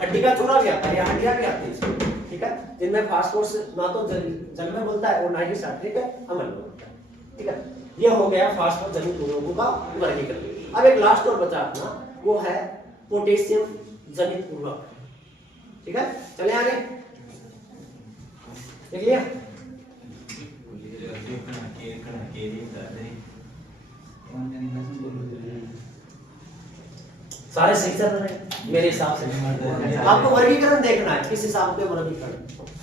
हड्डी का चूरा भी आता है, या हड्डियां भी आती है इसमें, ठीक है, जिनमें फास्फोरस ना तो जल में बोलता है और ना ही साइट्रिक अम्ल में बोलता है, ठीक है। ये हो गया फास्फोरस जनित उर्वरकों का वर्गीकरण। अब एक लास्ट और बचा अपना, वो है पोटेशियम जनित उर्वरक, ठीक है। चले आगे, देख लिया। सारे सही चल रहे हैं मेरे हिसाब से। आपको वर्गीकरण देखना है, किस हिसाब से वर्गीकरण,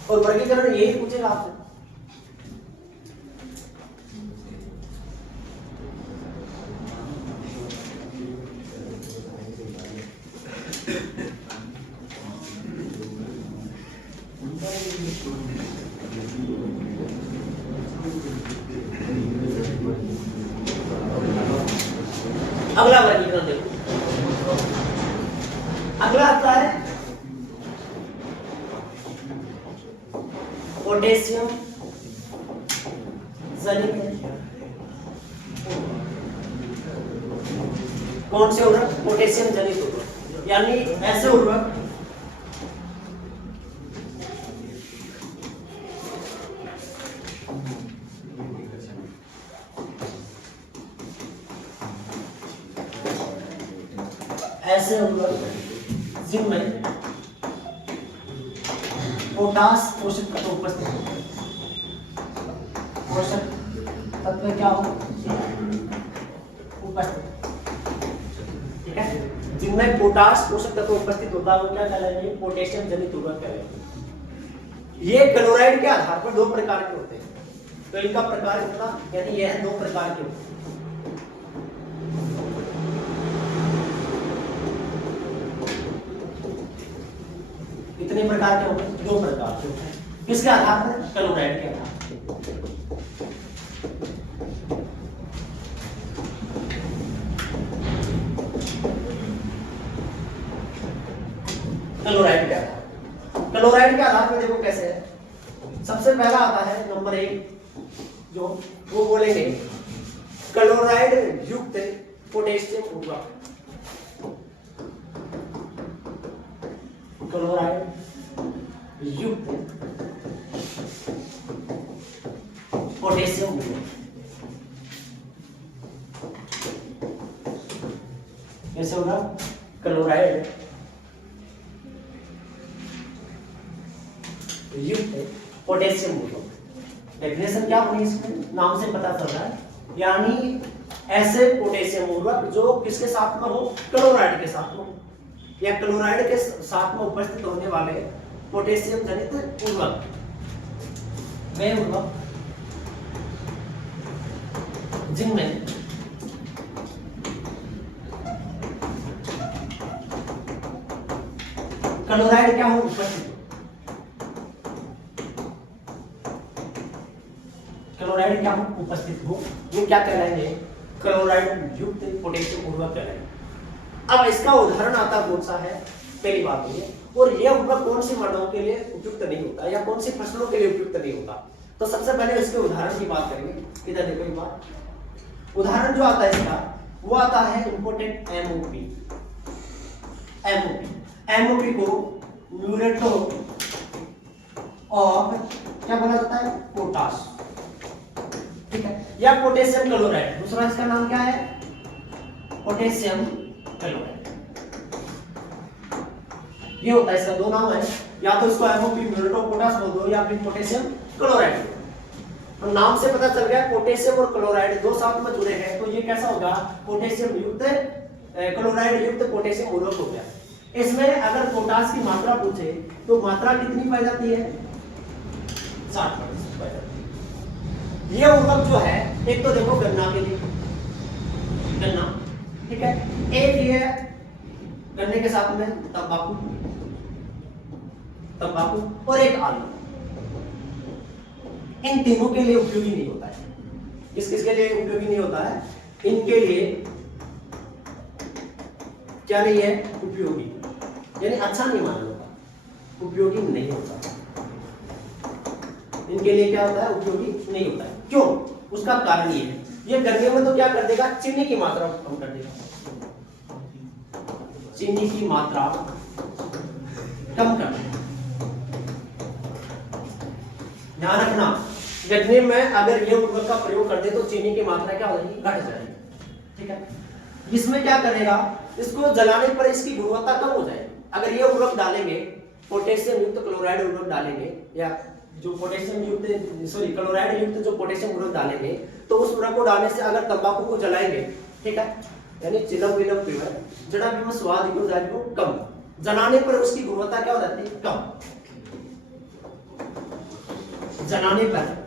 और वर्गीकरण यही पूछेगा आपसे। अगला वर्गीकरण देखो, अगला आता है पोटेशियम जनित। कौन से उर्वरक, पोटेशियम जनित उर्वरक, यानी ऐसे उर्वरक ऐसे उर्वरक जिनमें पोटास पोषक तत्व उपस्थित होते हैं। पोषक तत्व क्या हो उपस्थित, ठीक है, जिनमें पोटास पोषक तत्व उपस्थित होता है वो क्या कहलाएंगे, पोटेशियम जनित उर्वरक कहलाएंगे। ये क्लोराइड के आधार पर दो प्रकार के होते हैं, तो इनका प्रकार कितना, यानी यह दो प्रकार के होते हैं। कितने प्रकार के होते हैं, दो प्रकार के होते हैं। किसके आधार पर, क्लोराइड के आधार पर। क्लोराइड के आधार, क्लोराइड के आधार पर देखो कैसे है। सबसे पहला आता है नंबर 1 जो वो बोलेंगे क्लोराइड युक्त पोटेशियम उर्वरक। क्लोराइड युक्त पोटेशियम उर्वरक कैसे होगा, क्लोराइड युक्त पोटेशियम उर्वरक। डेफिनेशन क्या होगी इसमें, नाम से पता चल रहा है, यानी ऐसे पोटेशियम उर्वरक जो किसके साथ में हो, क्लोराइड के साथ में हो, या क्लोराइड के साथ में उपस्थित होने वाले पोटेशियम जनित उर्वरक। वे उर्वरक जिनमें क्लोराइड क्या हो उपस्थित, क्लोराइड क्या हो उपस्थित हो, ये क्या कहलाएंगे, क्लोराइड युक्त पोटेशियम उर्वरक कहलाएंगे। अब इसका उदाहरण आता कौन सा है, पहली बात ये, और यह उर्वरक कौन सी मर्दों के लिए उपयुक्त नहीं होता या कौन सी फसलों के लिए उपयुक्त नहीं होता। तो सबसे पहले इसके उदाहरण की बात करेंगे। इधर देखो एक बार उदाहरण जो आता है इसका, वो आता है इंपोर्टेंट एमओपी। एमओपी को म्यूरेट ऑफ क्या बोला जाता है, पोटाश, ठीक है, या पोटेशियम क्लोराइड। दूसरा इसका नाम क्या है, पोटेशियम क्लोराइड। ये होता है, इसका दो नाम है, या तो इसको एमओपी म्यूरेट ऑफ पोटाश बोल दो या फिर पोटेशियम क्लोराइड। तो नाम से पता चल गया पोटेशियम और क्लोराइड दो साथ में जुड़े हैं, तो ये कैसा होगा, पोटेशियम युक्त क्लोराइड युक्त पोटेशियम उर्वरक हो गया। इसमें अगर पोटाश की मात्रा पूछे तो मात्रा कितनी पाई जाती है, 60% पाई जाती है। ये उर्वरक जो है, एक तो देखो गन्ना के लिए, गन्ना, ठीक है, एक ये गन्ने के साथ में तंबाकू और एक आलू, इन तीनों के लिए उपयोगी नहीं होता है। किस किस के लिए उपयोगी नहीं होता है, इनके लिए क्या नहीं है, उपयोगी, यानी अच्छा नहीं माना जाता, उपयोगी नहीं होता। इनके लिए क्या होता है, उपयोगी नहीं होता है। क्यों, उसका कारण ये है, ये गन्ने में तो क्या कर देगा, चीनी की मात्रा कम कर देगा, चीनी की मात्रा कम कर देगा। ध्यान रखना, गन्ने में अगर ये उर्वरक का प्रयोग कर दे तो चीनी की मात्रा क्या हो जाएगी, घट जाएगी, ठीक है। इसमें क्या करेगा, इसको जलाने पर इसकी गुणवत्ता कम हो जाएगी। अगर ये उर्वरक डालेंगे, पोटेशियम युक्त क्लोराइड उर्वरक डालेंगे, या जो पोटेशियम युक्त क्लोराइड युक्त जो पोटेशियम उर्वरक डालेंगे, तो उस उर्वरक को डालने से अगर तंबाकू को जलाएंगे, ठीक है, यानी चिलम विलम पीवर जड़ा भी में स्वाद हो जाएगा कम, जलाने पर उसकी गुणवत्ता क्या हो जाती है, कम। जलाने पर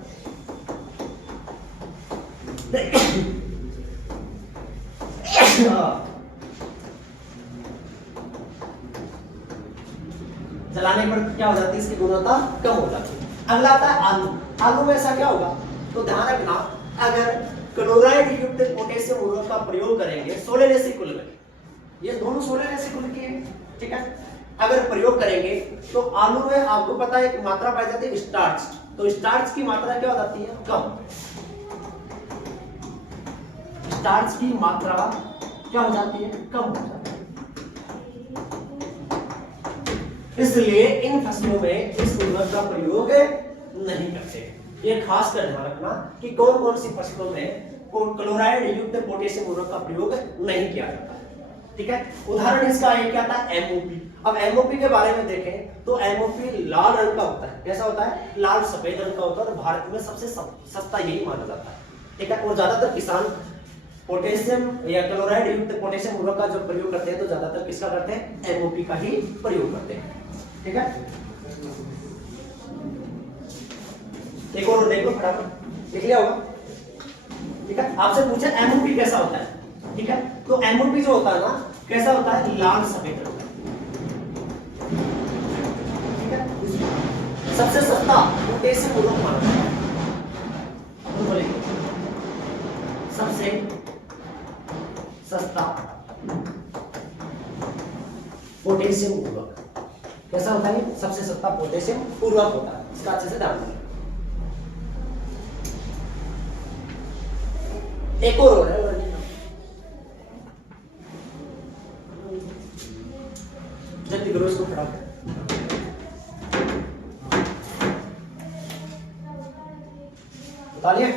जलाने पर क्या हो जाती है, इसकी गुणवत्ता कम हो जाती है। अगला आता है आलू। आलू में ऐसा क्या होगा, तो ध्यान रखना, अगर क्लोराइड युक्त पोटेशियम उर्वरक का प्रयोग करेंगे, सोलेनेसी कुल में, ये दोनों सोलेनेसी कुल के हैं, ठीक है, अगर प्रयोग करेंगे तो आलू में आपको पता है एक मात्रा पाई जाती है स्टार्च, तो स्टार्च की मात्रा क्या हो जाती है, कम। स्टार्च की मात्रा क्या हो जाती है, कम हो जाती है। इसलिए इन फसलों में इस उर्वरक का प्रयोग नहीं करते। ये खास कर ध्यान रखना कि कौन कौन सी फसलों में क्लोराइड युक्त पोटेशियम उर्वरक का प्रयोग नहीं किया जाता। ठीक है। उदाहरण इसका एक क्या था, एमओपी। अब एमओपी के बारे में देखें तो एमओपी लाल रंग का होता है। कैसा होता है? लाल सफेद रंग का होता है और भारत में सबसे सस्ता यही माना जाता है, ठीक है। और ज्यादातर किसान पोटेशियम या क्लोराइड युक्त पोटेशियम उर्वरक का जब प्रयोग करते हैं तो ज्यादातर किसका करते हैं? एमओपी का ही प्रयोग करते हैं, ठीक है। एक और देखो फटाफट, लिख लिया होगा, ठीक है। आपसे पूछा एमओपी कैसा होता है, ठीक है। तो एमओपी जो होता है ना, कैसा होता है? लाल सफेद रंग का, ठीक है। सबसे सस्ता पोटेशियम उर्वरक माना जाता है, सबसे सस्ता पोटेशियम उर्वरक कैसा होता है? सबसे सस्ता पोटेशियम उर्वरक होता है, इसका अच्छे से ध्यान रखें। एक और है, जल्दी करो इसको फटाफट। बता लिया?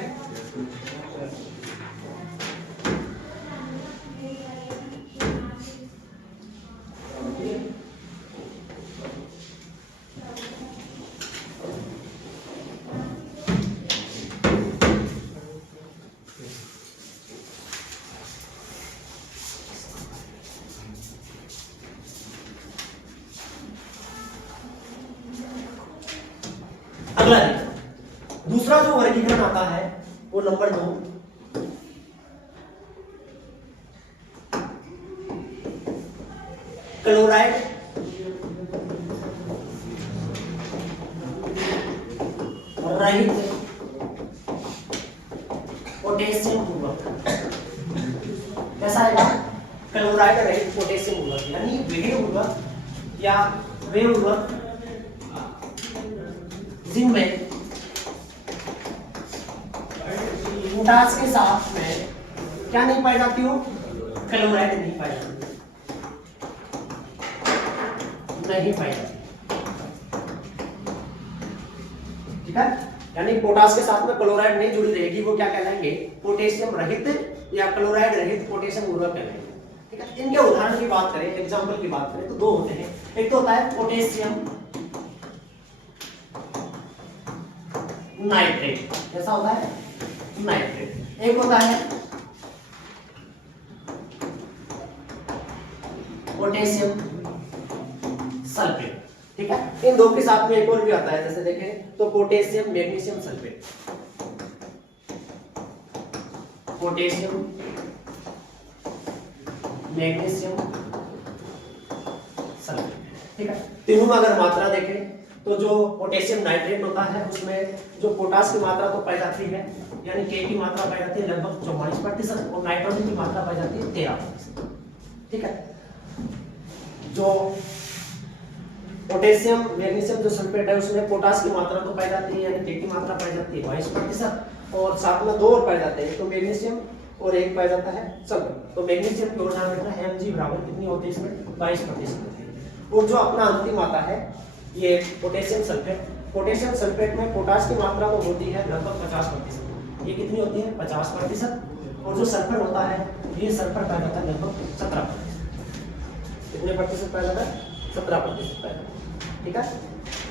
अगला दूसरा जो वर्गीकरण आता है वो नंबर 2, क्लोराइड रहित पोटेशियम उर्वरक। कैसा आएगा? क्लोराइड रहित पोटेशियम उर्वरक, यानी वे उर्वरक या वे उर्वरक जिनमें पोटाश के साथ में क्या नहीं पाई जाती हो? क्लोराइड नहीं पाई जाती, नहीं पाई जाती, ठीक है। यानी पोटाश के साथ में क्लोराइड नहीं जुड़ी रहेगी, वो क्या कहलाएंगे? पोटेशियम रहित या क्लोराइड रहित पोटेशियम उर्वरक कहलाएंगे, ठीक है। इनके उदाहरण की बात करें, एग्जांपल की बात करें तो दो होते हैं। एक तो होता है पोटेशियम नाइट्रेट, कैसा होता है? नाइट्रेट। एक होता है पोटेशियम सल्फेट, ठीक है। इन दो के साथ में एक और भी आता है, जैसे देखें तो potassium magnesium sulphate, potassium magnesium sulphate, ठीक है। तीनों में अगर मात्रा देखें तो जो पोटेशियम नाइट्रेट होता है उसमें जो पोटाश की मात्रा तो पाई जाती है, यानी के की मात्रा पाई जाती है लगभग 44% और नाइट्रोजन की मात्रा पाई जाती है 13%, ठीक है। जो पोटेशियम मैग्नीशियम जो सल्फेट है उसमें पोटाश की मात्रा तो पाई जाती है, यानी के की मात्रा पाई जाती है 22% और साथ में दो और पाए जाते हैं, तो मैग्नीशियम और एक पाया जाता है सल्फर। तो मैग्नीशियम की ओर ध्यान रखना है, Mg बराबर कितनी होती है इसमें? 22% होती है। और जो अपना अंतिम आता है ये पोटेशियम सल्फेट। पोटेशियम सल्फेट में पोटाश की मात्रा तो होती है लगभग 50%, ये कितनी होती है? 50%। और जो सल्फर होता है ये सल्फर पाया जाता है लगभग 17%। कितने प्रतिशत पाया जाता है? 17% पाया जाता है, ठीक है।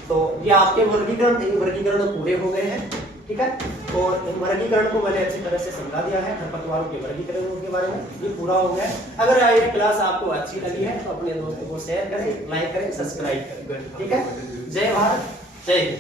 तो ये आपके वर्गीकरण थे, वर्गीकरण पूरे हो गए हैं, ठीक है। और इन वर्गीकरण को मैंने अच्छी तरह से समझा दिया है, खरपतवारों के वर्गीकरण के बारे में, ये पूरा हो गया। अगर ये क्लास आपको अच्छी लगी है तो अपने दोस्तों को शेयर करें, लाइक करें, सब्सक्राइब करें, ठीक है। जय भारत, जय हिंद।